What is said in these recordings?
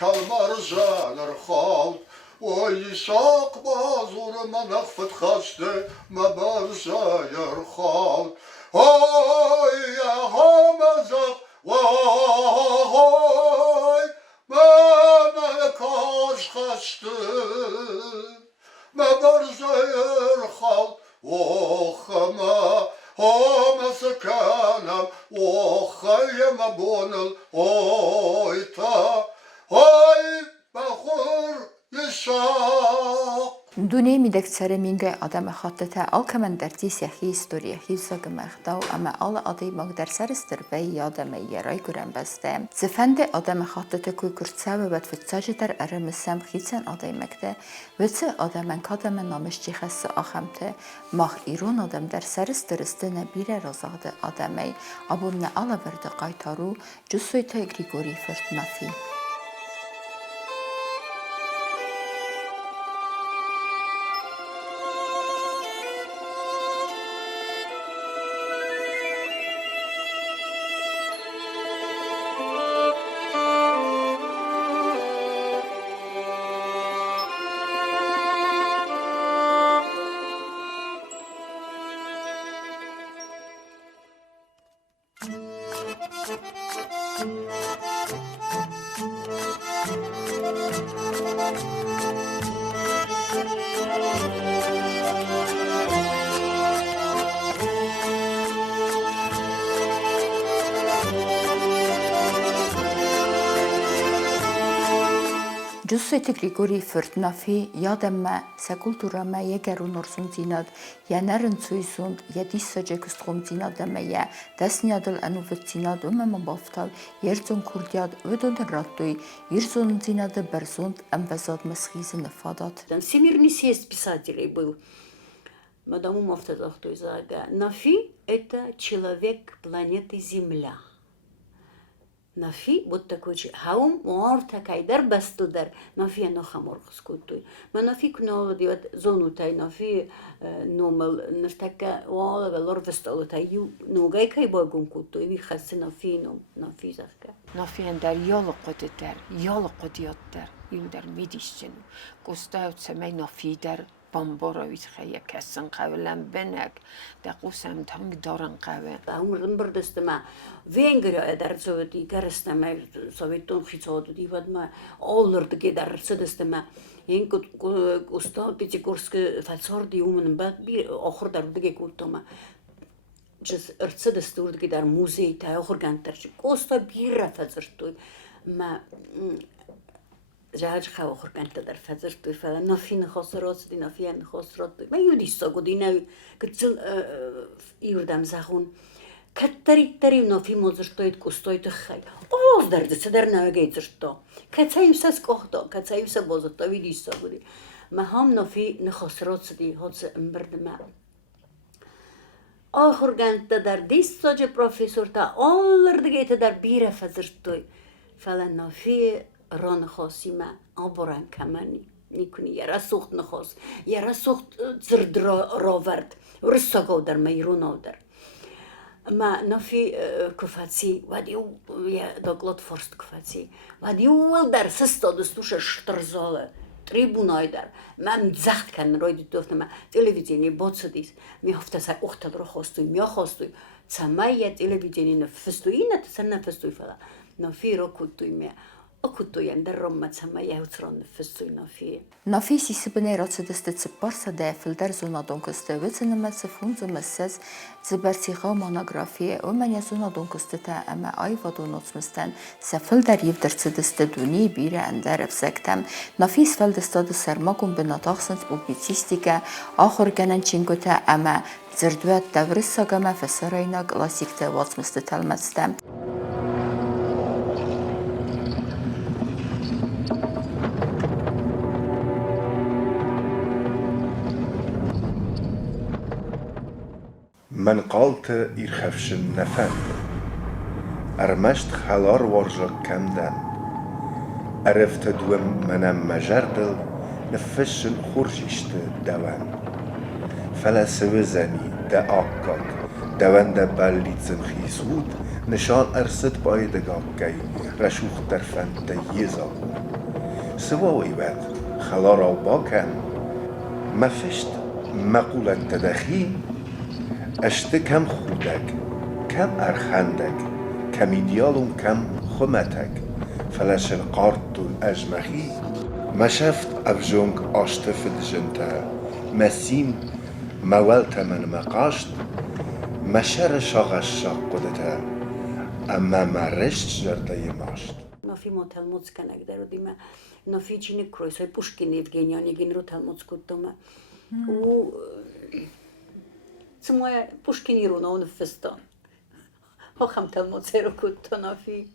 كالمرجان رخاوت ويساق بازور منخفت خسته ما برزا يرخاوت هاي يا همزق وهاي ما نكاش خسته ما برزا يرخاوت وخما هم سكانم وخيم بونل اويتا هاي بخور يساق Դունեի միդեկցերը մինգե ադամը խատտը ալքամեն դերտի սեխի իստորիա հիվսագը մեղտավ ամը ալը ադեի մագդերսարը ստրվեի ադամը երայ գուրեն բաստե ձվենդե ադամը խատտը կույ կուրցավը բատ վծաժը դար արամսամ խիցեն ադեի մեկտե վծը ադամեն կադամը նամշջի խեսը ախամտը մաղ իրոն ադամ դերսարը ստրստը նբիրը ռոզաղդը ադամեի աբուննը ալավերդը qaytarու Джусойты Наֆիыл Джусойты Наֆիыл յադեմը սակուլտուրամը եգերուն օրսուն ծինատ յանարն ծույսունդ յադիսոջեք ստխոմ ծինադամը յա դասնյադլ անուվտ ծինად ումը բավտալ երձուն քուրդյադ վդոնդն ռատտույ երձուն ծինադը բերզունդ ամվազատ մասխիզը նфадат. Всемирный съезд писателей был. Мадаму Мофтазахтуй Зага. Нафи – это человек планеты Земля. Нафи, вот такой человек. Хаум муарта кайдар бастудар. Нафи анохамор скутуй. Ма нафи кнол диот зону тай нафи номал настака вала велор вестало тай ю ногай кай багун кутуй. Ви хасе нафи ном нафи захка. Нафи андер яло кодетер, яло кодиоттер. Юндер мидишчен. Густаутse мей нафи der بامبارویت خیلی کسان قبلا بنک دقوسم تنگ دارن قبل. عمرم بردست ما وینگریا در سویتی کرست ما سویتون خیزاد دی ود ما آلرد که در سدست ما این استاد بیچی کورسک فلسفر دی اومن بعد بی آخر در دیگه کودتم ما جس ارتسدست ورد که در موزه تا آخر گندرچ استاد بیره فلسفر ما جاج خو خور کنت در فزر توی فعلا نافی نخواسترات دی نافی نخواسترات توی من یودی ساگودی نوی کتل یودم زخون کتری نافی مزرتوید کوستوید خی آز درد سدر نوگیت زرتا کتایوس از کهدا کتایوس بازتا ویدی ساگودی ما هم نافی نخواسترات دی هات امبرد ما آخر کنت در دیست ساج پروفسور تا آلر دیگه در بیره فزر توی فعلا نافی ران خاصی ما آبران کمانی نیکنی یرا سخت نخواست یرا سخت زرد راورد ورساگو در میرون آدر ما نافی کفاتی ودیو یا داغلات فرست کفاتی ودیو در سست دستوش شترزاله تریبونای در من زخت کن روی دوستم تلویزیونی باتسدیس می هفته سر اختل رو خواستوی می خواستوی سمایه تلویزیونی نفستوی نه تسن نفستوی فلا نافی رو کتوی می أكتوين درهم تسمى يهوترون فستوي نافي. نافي سيسبني راتسدست تسبارسا دافل در زونا دونكسته وزنما تسفونزو مسز زبرتيغا مونوغرافي ومن يزونا دونكسته أما أي ودونوت مستن سفل در يفدرتسدست دوني بيرا أندر بسكتم نافي سفل دستاد سرماكم بناتاخسنت بوبيتيستيكا آخر جنن چينكوتا أما زردوات دورساغما فسرينا كلاسيكتا واتمست تلمستم. من قالت إرخفشن نفند أرمشت خلار ورجك كمدن عرفت دوم منم مجردل نفشن خورجشت دوان فلا سوزني دا آقاك دوان دا بليتزن خيسود نشان ارصد بایدگاه گی رشوخ در فند یزا سواوی ود خلا را باکن مفشت مقولت تدخی اشت کم خودک کم ارخندک کم ایدیالون کم خمتک فلش القارت الاجمخی مشفت افجونگ آشتف دجنتا مسیم مولت من مقاشت مشر شاغش شاق قدتا اما مرشت جرده ماشت نافی ما تلموز کنگ در دیمه نافی چینی کرویس های پوشکین евгений گین رو تلموز کدومه و سمای پوشکینی رو نون فستان هاخم تلموز رو کدو نافی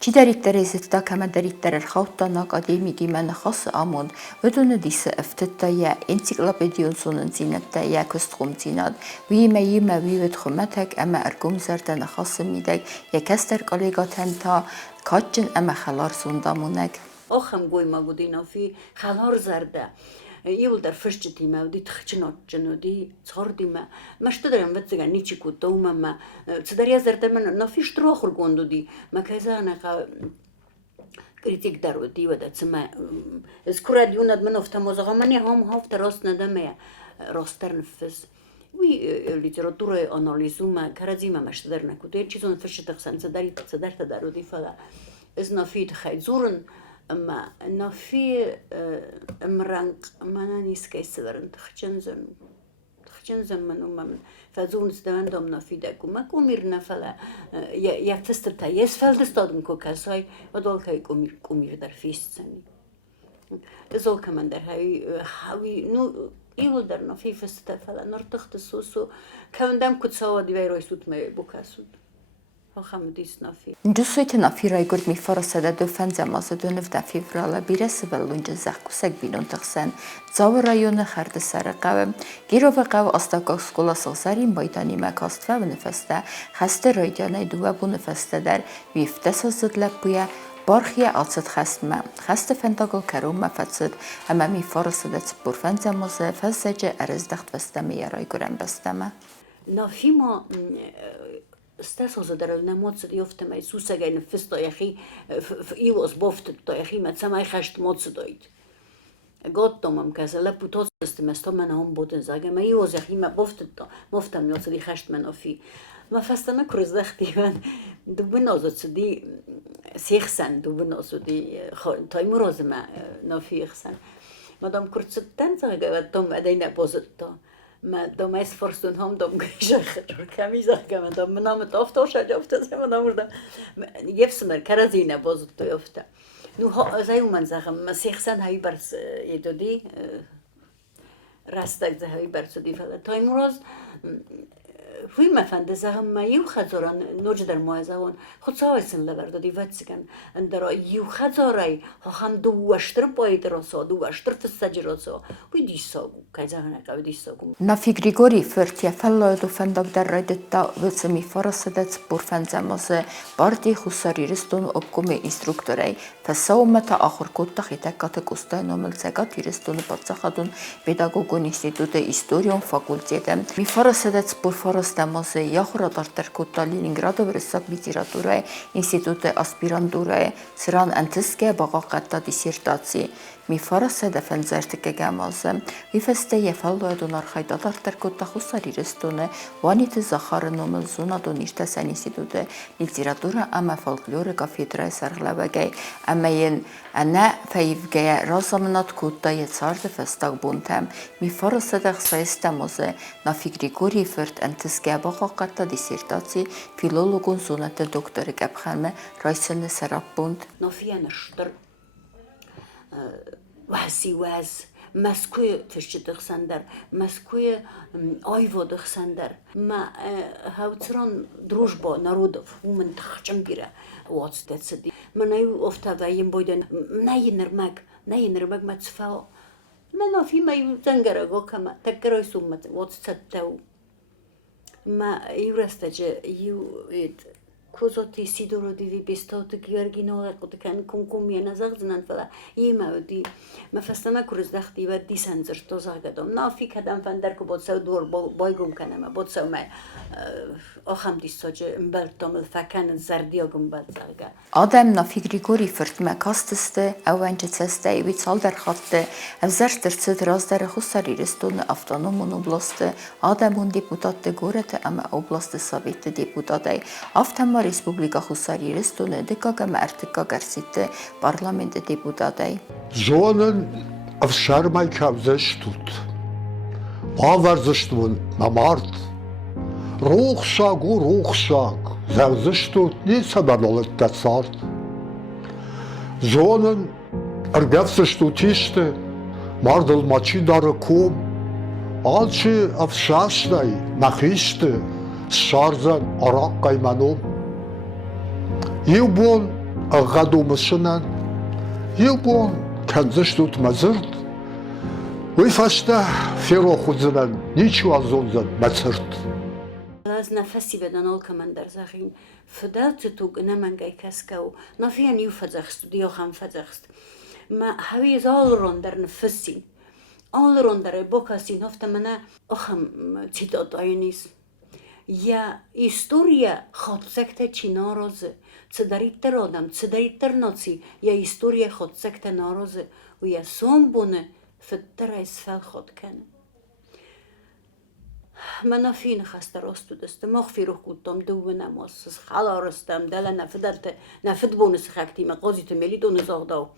Чи дариттариситта кама дариттарер хауттана академиги мен хас амон өдөнө дисе эфтеттая энциклопедион сонун зинеттая көструмцинат виме вивет хуматак ама аргум зартана хасмидак якастер коллегатента качын ама халар сундамунак آخم گوی ما گودی نافی خلار زرده یول در فرشت دیمه و دی تخچنات جنودی چهار دیمه مشت دارم وقتی نیچی کدوم ما صدری زرده من نافی شتراخر گوندو دی ما کیزا نقا کریتیک درودی و دست ما اسکورا دیوند من افتم وزغا منی هم هفت راست ندمه راستر نفس وی لیتراتور آنالیزو ما کرازی ما مشت در نکوده چیزون فرشت تخسن صدر تدارودی فلا از نافی تخیل زورن اما نافی امرانق مانا نیست که سرند خچنزن منو من فزون استوندم نافی دکو ما کومیر نفلا یا فست تا یس فلدست دادم کو کسای و دال که کومیر در فیست سنی ازول که من در هاوی نو ایول در نافی فست تا فلا نرتخت سوسو کندم کتساوا دیوی روی سوت می بکاسود Джусойты Нафийыл гурд мифарасада дöfən zamazı dönüvdə fevrala birəsi və lunca zəxkusək binuntıqsən Zavı rayonu xərdi sarı qavı Girova qavı astakaq skolasıq zarin baydani məkast və nüfəstə xəstə raydiyanay duva bu nüfəstədər vifdə sazıdləb buya Barxiyə açıd xəstmə, xəstə fəndaqıl kərun məfətsid, əmə mifarasada çıbbur fən zamazı fəzzəcə ərəzdəxt vəstəmə yaray görən bəstəmə. Nafima استاسو در نموت یافته می سوسگای نفس دایخی ایواز بافت دایخی متسمای خشت موت داید گاتم که از لپوتاس استمستا من هم بودن زاگه ما ایواز یخی ما بافت دا مفتم نیاز دی خشت منافی ما فستانه کرز دختی من دوبن آزاد دی سیخسن دوبن آزاد دی تایمو راز ما نافی خسن مادام کرد تن زاگه و دام ادای نبازد دا ما دام از فرستون هم دام گریشه کمی زاگه من دام منامت آفتاشه جافته زمان داموردم یفسمر کرازینه بازد تو یافته نو ها زایو من زاگم ما سیخسن هایی برس یدودی راستک زهایی برسودی فعلا تایمو راز فوی مفنده زاگم ما یو خزاران نوج در موازون خود سایسن لبردادی واتسکن اندرا یو خزارای هم دواشتر باید راسا دواشتر فسج راسا وی دیساگو که زاگنه که دیساگو Nafi Grigori förtja fällöd och fändag där röjdetta vötsam i farasadets borfänzamase bardi hussaririston uppkomme instruktorei fässaumata ahorkotta hitekate kustainomal segatiristun patsahadun pedagogon institute historion fakultete mi farasadets borfarastamase jahuradarterkotta Leningradov ressak literaturae institute aspiranturae sran antiske bagaqatta dissertacji mi farasada fenzertike gamazı vifeste yefalloedun arxaydadarterkotta hussaririston vanite zaxarınomel zonadon irtesen institute literatura ama folklore kafedrae sarglavagay amayen ana feyvgaya razamnat kutta yetzarde festag buntem mi farasada xsaystamazı Nafi Grigori fört antiske bagaqatta dissertacji filologun zonate ГТРК abxanme raysene serabbund Nafiyanıştır وحسی وز مسکوی تشتیق سندر مسکوی آیو دخ سندر ما هاوتران دروش با نرودف و من تخچم گیره واتست سدی من ایو افتا ویم بودن نه نرمگ ما تفاو من نافی ما ایو زنگره گو کما تکرای سومت واتست تاو ما ایو رسته جه ایو کوزاتی سیدورو دیوی بیستات گیرگینال قطعاً کنکومی نزاغزنن فلا یمودی مفستنا کرز دختی و دیسنزر تو زاغدم نافی کدام فندر کو بود سو دور بایگم کنم بود سو ما آخام دیساج مبلتام الفکن زردیاگم بود زاغ Adem nafigrigori fırtme kastiste, evvencetseste evitsal der hatte, evzerstertse drazdere hussariristunne avtonomun oblaste, Ademun deputatte gorete ama oblaste savete deputatei, avtema Respublika hussariristunne dekageme ertika gersite parlamente deputatei. Zonen auf Sharmai kavzeshtut. Baverzeshtun mamart. Ruchsag. Zavzeshtut nisabanolek tatsart. Zonen ergevzeshtutiste. Mardel machi darakum. Alchi auf Shashnai nachiste. Sharzan arak kaymanum. Yubon agadumshanan. Yubon kanzeshtut mazert. ويفاشته فيرو خودزنن نيچو ازونزن ماترت از نفسی بدن آل کمان در زخین فدالت توگ نمانگای کسکو نافیا نیو فزخست دیو خام فزخست ما هوی زال رون در نفسی آل رون در بوکاسی نفت منا اخم تیداد آینیس یا історія خودسکته چی ناروزه цедаритер адам цедаритер наци یا історія خودسکته ناروزه و یا سوم بونه فدر اسفل خود کنه من افین خسته راستو دسته مخفی رو کودم دو نماز خلا رستم دل نفد بونس خکتی مقازی تملی دون زاغداو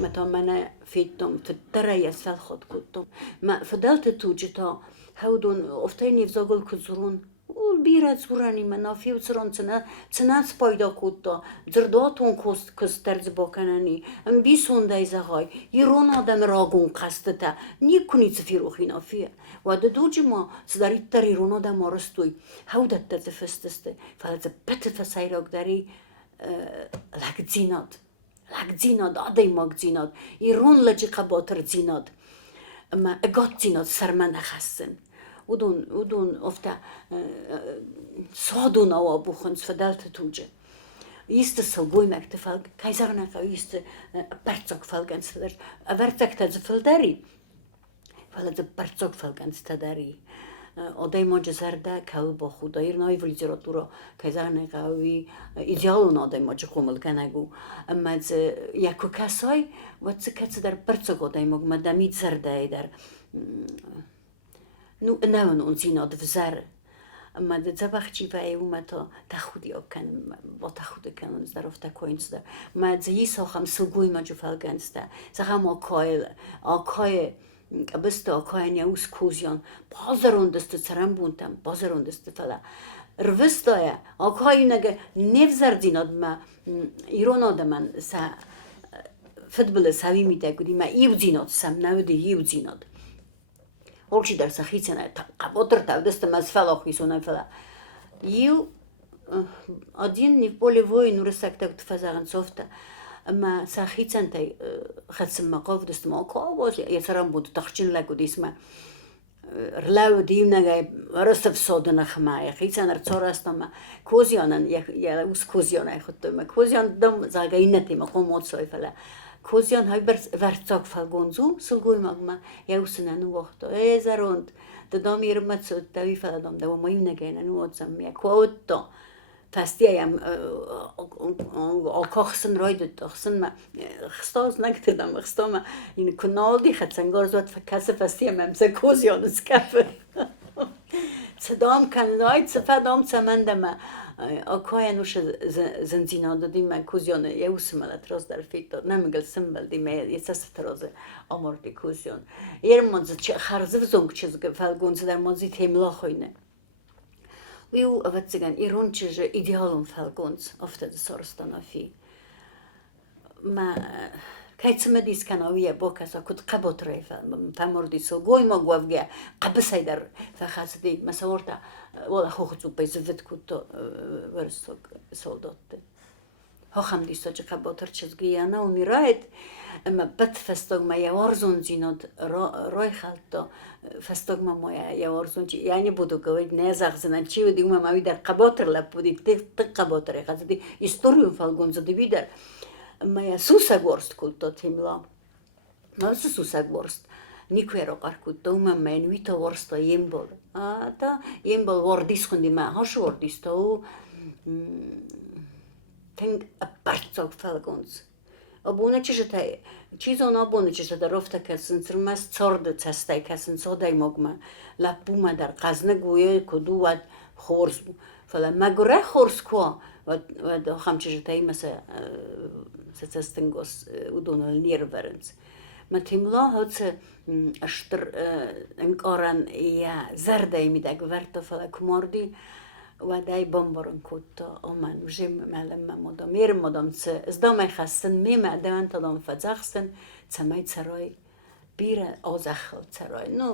متا من فیدم فدر اسفل خود کودم ما فدلت توجتا هودون افتای نفزاگل کزرون بیرد زورانی منافی و سران چنان سپایدا کودتا زرداتون کست ترز باکنانی ام بی سونده زغای ایرون آدم راگون قسته تا نیکنی زفیروخی نافیه و دوجی ما سداری تر ایرون آدم آرستوی هودت ترز فستسته فلز بت فسایراک داری لگزیناد آدای مگزیناد ایرون لجی قباتر زیناد اما اگات زیناد سرمن خستن ودون افتا صادون او بوخنس فدالت توجه یست سلگوی مکتفال کایزار نخواه یست برزاک فالگنس فدرد ورزاک تزفل داری فلد برزاک فالگنس تداری آدای ما جزرده کل با خدایر نای ولی زیراتورا کایزار نخواهی ایدیالون آدای ما جخومل کنگو اما یکو کسای و چه کسی در برزاک آدای ما مدامید زرده در نو نون اون زیناد وزر اما ده وقتی و ایو متا تخودی آکن با تخود کنن در افت کوینس در ما زی ساخم سلگوی ما جو فلگنس در سخم آکای بست آکای نیوس کوزیان بازرون دست سرم بونتم بازرون دست فلا روستای آکای نگه نفزر زیناد ما ایران آدمان سا فوتبال سوی میده کدی ما ایو زیناد سم نوده ایو زیناد Олчи дар сахицена каботр тавдеста мазфала хисона фала. Ю один не в поле воин урсак так фазаган софта. Ма сахицентай хатсм мaqov деста маков я сарам буду тахчин лагу дисма. Рлау димнага ростов содна хма я хицен рцорастама козианан я ус козиана хотма козиан дам загайнати маком моцой фала. کوزیان های ورزاک فالگونزو سلگوی مگما یا اوسنن وقت ازاروند دادم ایرمت سود دوی فلادم دو مایم نگینن واتسام یا کوت تا فستی ایم آکاخسن راید داشتن ما خستاز نکردم خستام این کنال دی خدسنگار زود فکس فستی ام ز کوزیان اسکافه صدام کنایت سفدام سمندم آکای نوش زنجینا دادیم من کوزیان یه اوسمالت راست در فیت نمیگل سمبل دیم یه سست تراز آمورد کوزیان یه منزد خرزف زنگ چیز که فلگونز در منزی تیملا خوینه ویو اوتزگن ایران چیز ایدئالون فلگونز افتاد سرستانافی ما کایتسم دیس کناویه با کسا کد قبض رایفل فمردی سوگوی ما گوفگه قبضای در فخاستی مثلا ورتا ولی خوچو بیزوید کد ورستوک سولداته ها هم دیستا چه قبضر چیزگی انا اونیراید اما بد فستق ما یوارزون زیناد رای خالتا فستق ما یوارزون چی یعنی بودو که نزاق زنان چی ودی ما در قباطر لب بودی تق قباطر خزدی استوریون فالگون زدی بیدر ما یا سوسق ورست کلتا تیملا ما سوسق ورست نیکوی رو قرار کد دوم من ویتا ورستا یمبال تا یمبال وردیس خوندی ما هاش وردیستا و تنگ ابرتاق فالگونز abone çeşitli çizon abone çeşitli rafta kesin sırmaz çorda çastay kesin soday mogma la puma dar qazna goye kodu vad khors falan magore khors ko vad ham çeşitli mesela sestingos udonal nirverens matimla hotse ashtr enqaran ya zarday midag verta falan kumordi ودای بمبارن کت آمن مجیم معلم مدام میرم مدام ازدام خستن میمه دوان تدام فزخستن تمای سرای بیره آزخ سرای نو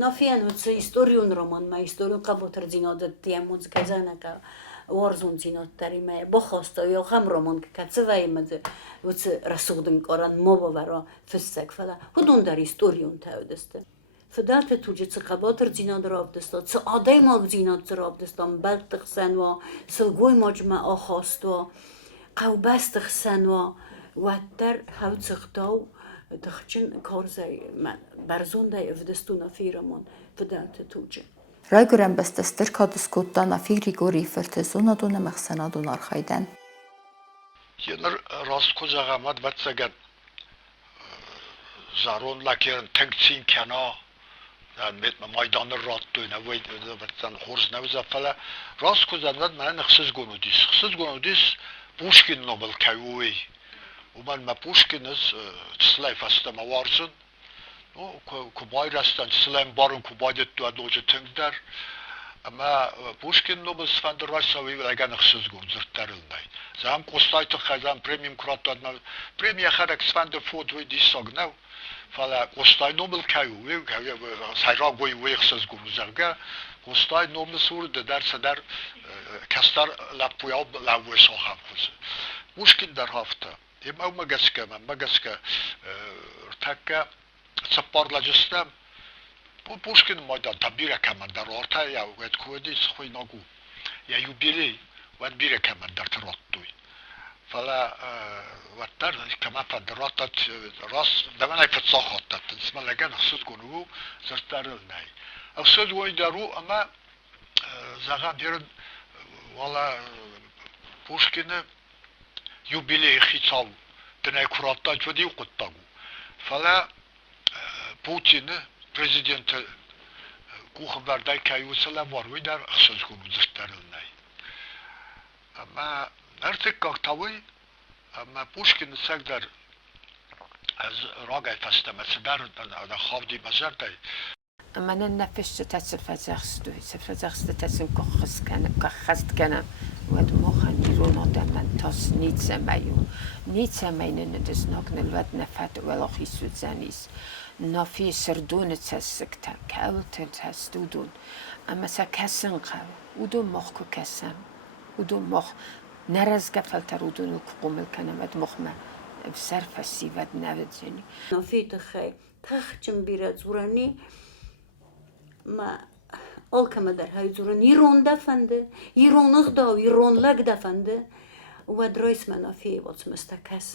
نافیان وچه استوریون رمان ما استوریون قبوتر زینادت دیمونز که زنه که وارزون زیناد تری ما بخواسته یا خم رمان که کتسه وی مده وچه رسودن کارن ما باورا فسک فلا هدون در استوریون تاودسته فدات توجد قباطر زیناد را آبدستان س آدای ماگ زیناد را آبدستان بلد تخسن و سلگوی مجمع آخواست و قوبست تخسن و در هاو سختاو تخچن کارزای من برزون دای افدستون افیرمون فدات توجد رای گرم بستستر کادسکوتان افیری گوری فرتزونادون مخسنادون آرخایدن Yenir rast kocagamad vatsagat zarun lakirin tenksin kena yani met maydanı rattı ne vay vatsan hors ne vazafala rast kocagamad men xsiz gonudis Pushkin nobel kayuy uman ma Pushkiniz tslay fasta mavarsın o kubayrastan tslaym barın kubaydet duadoje tengder ama Pushkin nobel sfandır rasavi lagan xsiz gonzurtarilnay zam kostaytı xazam premium kuratadma premia xarak sfandır fod ve disognav fala kostay nobel kayuy sayra goy ve xsiz gonzarga kostay nobel sur de der kastar lapuya lavwe soham khus Pushkin der hafta Ima magaska takka saparlajistam Pushkin maydan tabira kamandar orta ya vet kodi skhoy nagu ya yubiley vet bira kamandar trottuy fala vattar kama padratat ras damanay fatsahatat ismalagan xsud gonu zartarılnay afsud goydaru ama zagan derin wala Pushkin'i юбилей хитал тнай куратта чоди укуттагу фала Путин президент кухбардай кайусала var ve der söz konuşturulnay ama artık kalktavı ama Pushkin sagdar az ragay fastaması der da xavdi bazarday أما أنا نفشت تسر فزخستوي سفزخست تسر كخست كنا ود مخن يرون آدم تاس نيت سمايو ندس ناكن الود نفت ولا خيسود زنيس نافي سردون تسكتر كاولت تستودون أما سكسن قاو ودو مخكو كسم ودو مخ نرز قفلتر ودون الكقوم الكنا ود مخما بسر فسي ود نود زني نافي تخي تخچم بيرد زوراني ما alkama der hayzuran iron defende ironıq da ironlag defende و درویس منافی وات مستکس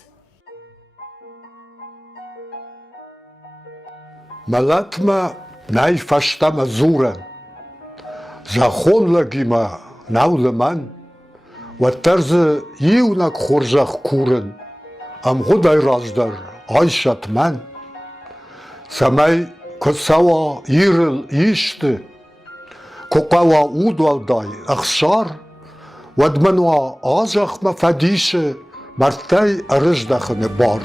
ملاتما نای فشتم زورن زخون لگیما نولمان و طرز یونک خورزخ کورن ام خدای رازدار آیشت من سمای کسوا ایرل ایشته کوقوا اودوالدای اخشار ودمنوا آزخ مفدیشه مرتای ارزدخن بار